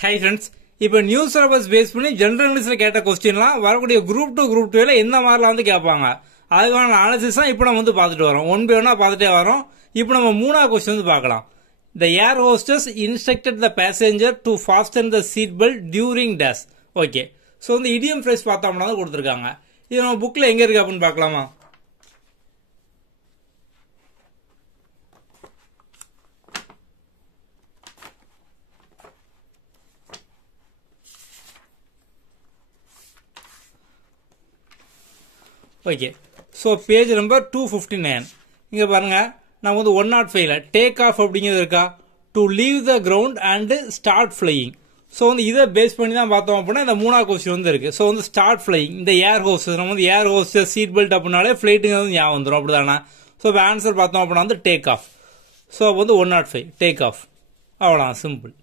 Hi friends, இப்போ news syllabus base பண்ணி general இங்கிலீஷ்ல கேட்ட क्वेश्चनலாம் வரக்கூடிய குரூப் 2 குரூப் 2ல என்ன மாதிரில வந்து கேட்பாங்க. அதுக்கான அனாலிசிஸ் தான் இப்போ நம்ம வந்து பார்த்துட்டு வரோம். ஒன் பை ஒன்னா பார்த்துட்டே வரோம். இப்போ நம்ம மூணாவது क्वेश्चन வந்து பார்க்கலாம். The air hostess instructed the passenger to fasten the seat belt during dash. Okay. So இந்த idiom phrase பார்த்தோம்னா தான் கொடுத்திருக்காங்க. இது நம்ம புக்ல எங்க இருக்கு அப்படினு பார்க்கலாமா? ஓகே. So page number 259. இங்க பாருங்க நம்ம வந்து 105ல டேக் ஆஃப் அப்படிங்கிறது இருக்கா, to leave the ground and start flying. So வந்து இதை பேஸ் பண்ணி தான் பார்த்தோம் அப்படின்னா இந்த மூணாவது क्वेश्चन வந்து இருக்கு. சோ வந்து ஸ்டார்ட் ஃப்ளையிங், இந்த ஏர் ஹோஸ்டஸ் நம்ம வந்து ஏர் ஹோஸ்டஸ் சீட் பெல்ட் அப்படினாலே ஃப்ளைட்டுங்க வந்து ஞாபகம் வந்துடும் அப்படிதானா. சோ ஆன்சர் பார்த்தோம் அப்படின்னா வந்து டேக் ஆஃப். சோ வந்து 105 டேக் ஆஃப். அவ்வளவுதான், சிம்பிள்.